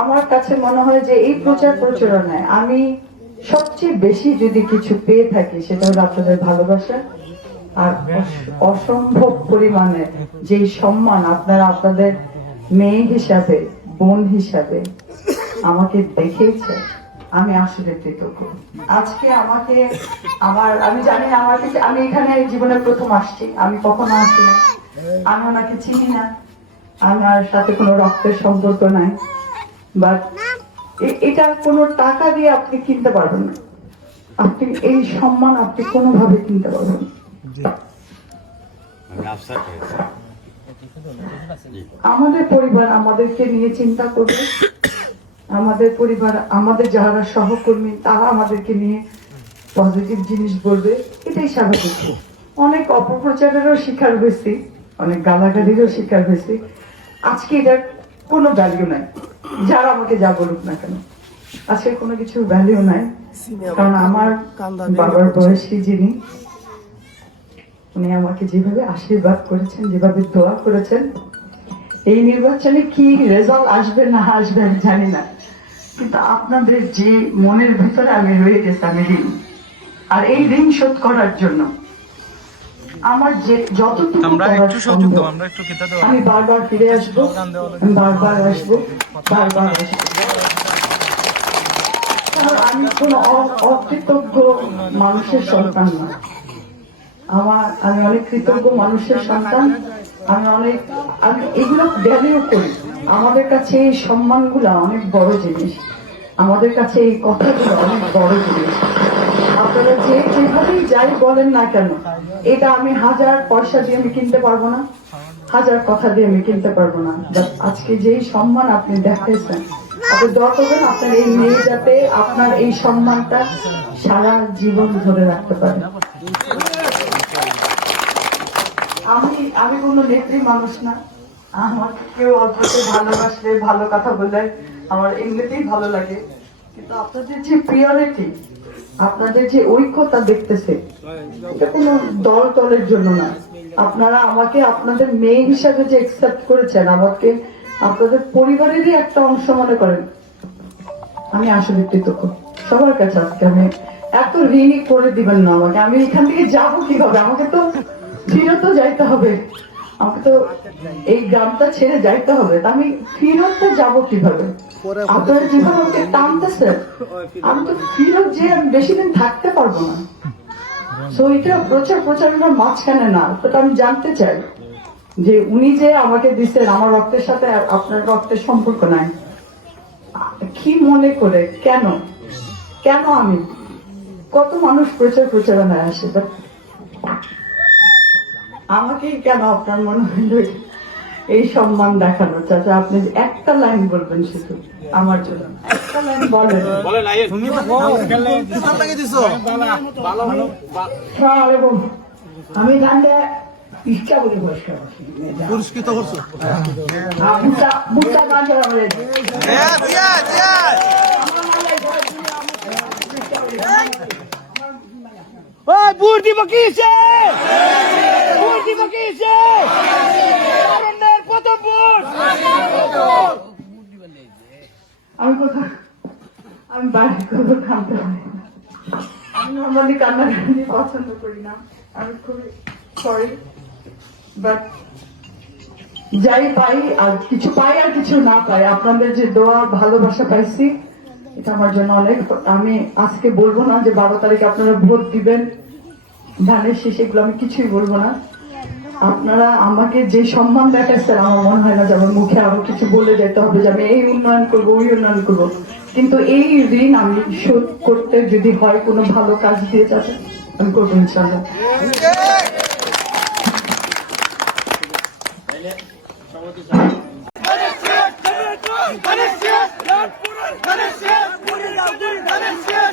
আমার কাছে মনে হয় যে এই প্রচার প্রচারণায় আমি সবচেয়ে বেশি যদি কিছু পেয়ে থাকি সেটা হলো আপনাদের ভালোবাসা আর অসম্ভব পরিমাণে যে সম্মান আপনারা আপনাদের মেয়ে হিসাবে বোন হিসাবে আমাকে দেখিয়েছে। আমি আসলে কৃতজ্ঞ। আজকে আমাকে আমি জানি না আমি এখানে জীবনে প্রথম আসছি, আমি কখনো আসি না, আমি ওনাকে চিনি না, আমার সাথে কোনো রক্তের সম্পর্ক নাই, বাট এটা কোনো টাকা দিয়ে আপনি কিনতে পারবেন না। আপনি এই সম্মান আপনি কোনোভাবে কিনতে পারবেন না। আমাদের পরিবার আমাদেরকে নিয়ে চিন্তা করবে, আমাদের পরিবার আমাদের যারা সহকর্মী তারা আমাদেরকে নিয়ে পজিটিভ জিনিস বলবে, এটাই স্বাভাবিক। অনেক অপপ্রচারেরও শিকার হয়েছি, অনেক গালাগালিরও শিকার হয়েছি। আজকে এটার কোনো ভ্যালিউ নাই, যারা আমাকে যা বলুক না কেন, আজকে কোনো কিছু ভ্যালিউ নাই। কারণ আমার বাবার বয়সী যিনি, উনি আমাকে যেভাবে আশীর্বাদ করেছেন, যেভাবে দোয়া করেছেন, এই নির্বাচনে কি রেজাল্ট আসবে না আসবে আমি জানি না, কিন্তু আপনাদের যে মনের ভিতরে আমি রয়ে গেছি, আমি ঋণ, আর এই ঋণ শোধ করার জন্য আমার যে যতটুকু আমি বারবার ফিরে আসবো, বারবার আসবো, বারবার আসবো। আমি কোন অকৃতজ্ঞ মানুষের সন্তান না, আমি অনেক কৃতজ্ঞ মানুষের সন্তান। আমি এগুলো ভ্যালিউ করি। আমাদের কাছে এই সম্মানগুলো অনেক বড় জিনিস, আমাদের কাছে এই কথাগুলো অনেক বড় জিনিস। আপনারা যেভাবেই যাই বলেন না কেন, এটা আমি 1000 পয়সা দিয়ে আমি কিনতে পারবো না, 1000 কথা দিয়ে আমি কিনতে পারবো না। আজকে যেই সম্মান আপনি দেখাইছেন, আপনি দোয়া করবেন আপনার এই মেয়ে যাতে আপনার এই সম্মানটা সারা জীবন ধরে রাখতে পারে। আমি কোনো নেত্রী মানুষ না, আমার কেউ অল্পতে ভালোবাসলে, ভালো কথা বললে আমার এমনিতেই ভালো লাগে, কিন্তু আপনাদের যে প্রিয়রিটি, আপনাদের যে ঐক্যতা দেখতেছে, এটা কোনো দল টলের জন্য না। আপনারা আমাকে আপনাদের মেয়ে হিসাবে যে একসেপ্ট করেছেন, আমাকে আপনাদের পরিবারেরই একটা অংশ মনে করেন, আমি আসলে কৃতজ্ঞ সবার কাছে। আজকে আমি এত ঋণী করে দিবেন না আমাকে। আমি এখান থেকে যাবো কিভাবে? আমাকে তো ফিরত যাইতে হবে, আমাকে তো এই গ্রামটা ছেড়ে যাইতে হবে, তা আমি ফিরত যাবো কিভাবে? আপনারা যেভাবে আমাকে টানতেছেন, আমি তো ফিরত যে আমি বেশি দিন থাকতে পারবো না। তো এটা প্রচারণার মাঝখানে না, তো আমি জানতে চাই যে উনি যে আমাকে দিচ্ছেন, আমার রক্তের সাথে আপনার রক্তের সম্পর্ক নাই, কি মনে করে, কেন আমি, কত মানুষ প্রচারণায় আসে, আমাকেই কেন আপনার মনে হইল এই সম্মান দেখানো? চাচা আপনি একটা লাইন বলবেন শুধু আমার জন্য, একটা লাইন বলেন। আমি গানটা ইচ্ছা করি পুরস্কৃত করছো। বুড়ি বকিছে আমি বাইরে করবো, কাঁদতে পারি না, আমি নর্মালি কান্নাকাটি পছন্দ করি না, আমি খুবই সরি, বাট যাই পাই, আর কিছু পাই আর কিছু না পাই, আপনাদের যে দোয়া ভালোবাসা পাইছি, এটা আমার জন্য অনেক। আমি আজকে বলবো না যে 12 তারিখে আপনারা ভোট দিবেন, ধানের শেষে, এগুলো আমি কিছুই বলবো না। আপনারা আমাকে যে সম্মান দেখাচ্ছেন, আমার মনে হয় না যে আমার মুখে আরো কিছু বলে যেতে হবে যে আমি এই উন্নয়ন করবো, ওই উন্নয়ন করবো, কিন্তু এই ঋণ আমি শোধ করতে যদি হয় কোনো ভালো কাজ দিয়ে যাবে, আমি করবো ইনশাল্লাহ।